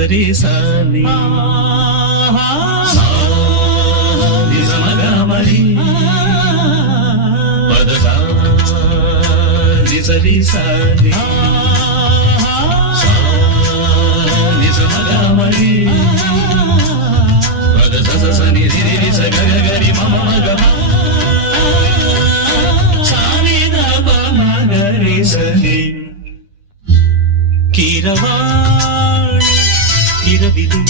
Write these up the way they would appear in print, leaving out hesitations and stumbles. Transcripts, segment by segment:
சரி சாணி மகமரி பதசா சரி சாணி மகமரி பதச சனி ரி சகரி மம மகம சாணி தப மகரி சனி கீரவாணி இரவிலே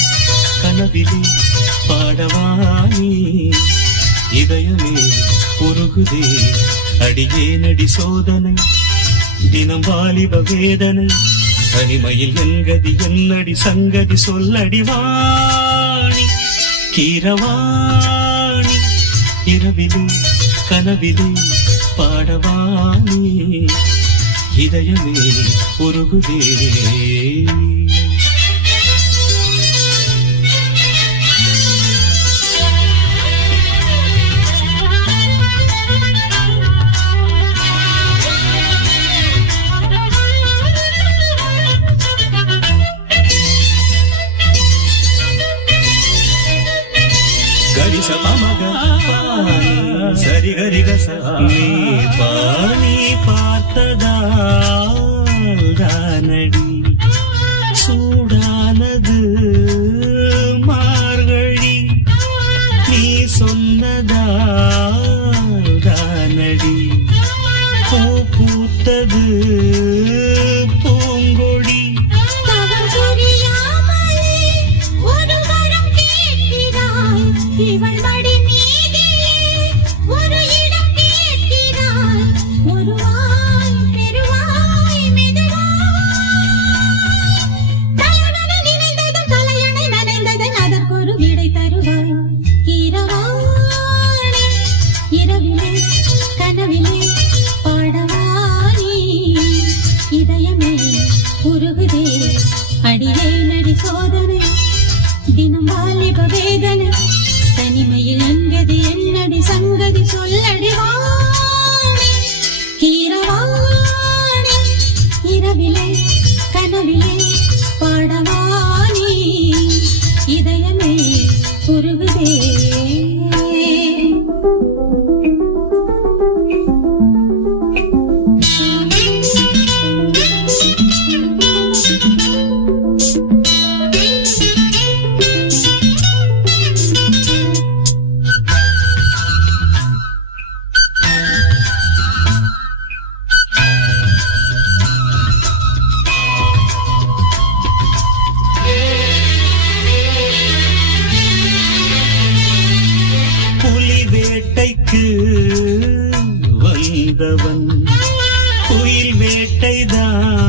கனவிலே பாடவாணி இதயமே உருகுதே அடியே நடி சோதனை தினம் வாலிப வேதனை தனிமையில் என்கதி என்னடி சங்கதி சொல்லடி வாணி கீரவாணி இரவிலே கனவிலே பாடவாணி இதயமே உருகுதே கரிச பமக சரி கரி கச நீ பாணி பார்த்ததானடி சூடானது மார்கழி நீ சொன்னதானடி பூ பூத்தது பூங்கொடி இவள் மடி மீதிலே ஒரு இடம் கேட்கிறாய் ஒரு வாய் பெருவாய் மெதுவாய் தலைவனை நினைந்ததும் தலையணை நனைந்ததன் அதற்கொரு விடை தருவாய் கீரவாணி இரவிலே கனவிலே பாடவாணி இதயமே உருகுதே அடியே நடி சோதனை தினம் வாலிப வேதனை தனிமையில் அங்கதி என்னடி சங்கதி சொல்லடி வாணி கீரவாணி இரவிலே கனவிலே பாடவாணி இதயமே உருகுதே வேட்டைக்கு வந்தவன் குயில் வேட்டைதான்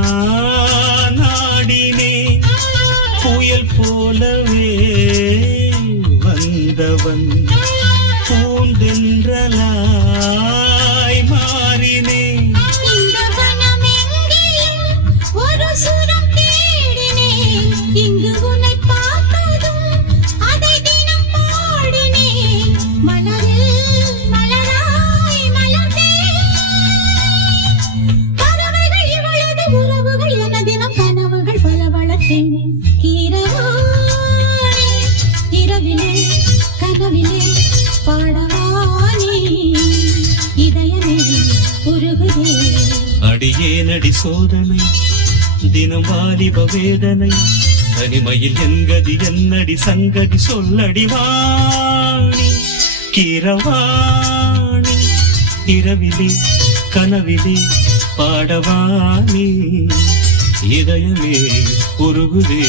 ஆடினே புயல் போலவே வந்தவன் பூந்தென்றலாய் மாறினே இந்த வனம் எங்கிலும் ஒரு சுரம் தேடினேன் இங்கு உன்னை பார்த்ததும் அதை தினம் பாடினேன் மலரில் மலராய் மலர்ந்தேன் பறவைகள் இவளது உறவுகள் என தினம் கனவுகள் பல வளர்த்தேன் கீரவாணி இரவிலே கனவிலே பாடவாணி இதயமே உருகுதே அடியே நடி சோதனை தினம் வாலிப வேதனை தனிமையில் என்கதி என்னடி சங்கதி சொல்லடி வாணி கீரவாணி இரவிலே கனவிலே பாடவாணி இதயமே உருகுதே